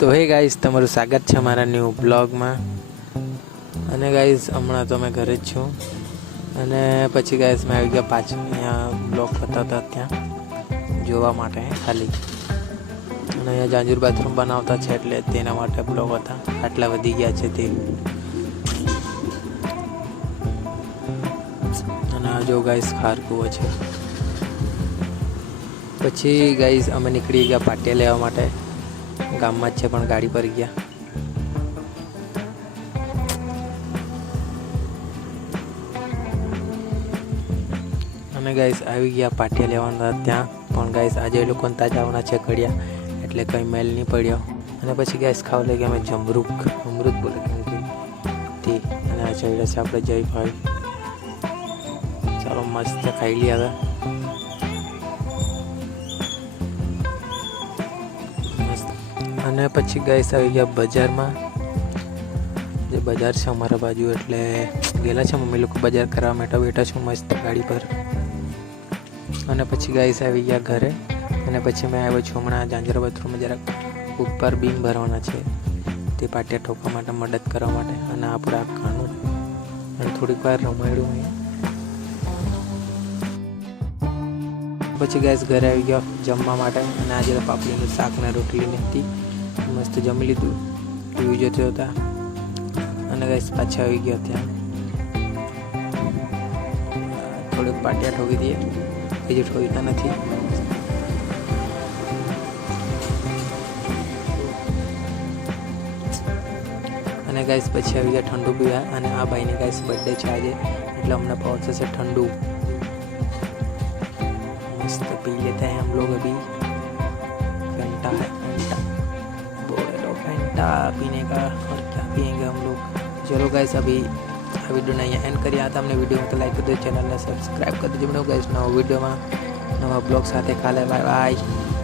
તો હે ગાઈસ, તમારું સ્વાગત છે મારા ન્યૂ બ્લોગમાં. અને ગાઈસ હમણાં તો મેં ઘરે જ છું. અને પછી ગાઈસ મેં આવી ગયા પાછળ અહીંયા બ્લોગ બતાવતા ત્યાં જોવા માટે ખાલી. અને અહીંયા જાંજુર બાથરૂમ બનાવતા છે એટલે તેના માટે બ્લોગ હતા. આટલા વધી ગયા છે તે. અને આ જો ગાઈસ ખારકુવો છે. પછી ગાઈસ અમે નીકળી ગયા પાટિયા લેવા માટે. ગામમાં જ છે પણ ગાડી પર ગયા. અને ગાઈસ આવી ગયા પાટિયા લેવાના ત્યાં. પણ ગાઈસ આજે એ લોકોને ત્યાં જવાના છે કડિયા, એટલે કંઈ મેલ નહીં પડ્યો. અને પછી ગાઈસ ખાવા લઈ ગયા અમે અમૃત બોલે કેમ કે તે. અને આ ચડ્યા છે આપણે જયભાઈ. ચાલો મસ્ત ખાઈ લઈએ હવે. અને પછી ગાઈસ આવી ગયા બજારમાં. જે બજાર છે અમારા બાજુ, એટલે ગયેલા છે મમ્મી લોકો બજાર કરવા માટે. બેઠા છું મસ્ત ગાડી પર. અને પછી ગાઈસ આવી ગયા ઘરે. અને પછી મેં આવ્યો છું હમણાં જાંજરા બાથરૂમમાં જરાક ઉપર બીમ ભરવાના છે, તે પાટિયા ઠોકવા માટે મદદ કરવા માટે. અને આપણે આ ખાનું અને થોડીક વાર રમાડ્યું અહીંયા. પછી ગાઈસ ઘરે આવી ગયા જમવા માટે. અને આજે પાપડીનું શાક ને રોટલી હતી. મસ્ત જમી લીધું, ટીવી જોતા હતા. અને ગાઈસ પાછા આવી ગયા ત્યાં. થોડીક પાટિયા ઠોકી દઈએ, બીજું ઠોકતા નથી. અને ગાઈસ પછી આવી ગયા ઠંડુ પીવા. અને આ ભાઈની ગાઈસ બર્થડે છે આજે, એટલે અમને પહોંચે છે ઠંડુ. मस्त पी लेते हैं हम लोग अभी. फैंटा है, फैंटा बोले लो, फैंटा पीने का. और क्या पियेंगे हम लोग. चलो गाइस अभी આ વિડીયોને અહીંયા એન્ડ કરી. હતા અમને વિડીયો તો લાઈક કરી દો, ચેનલને સબસ્ક્રાઈબ કરી દેજો. ગાઈસ નવા વિડીયોમાં નવા બ્લોગ સાથે કાલે. Bye bye.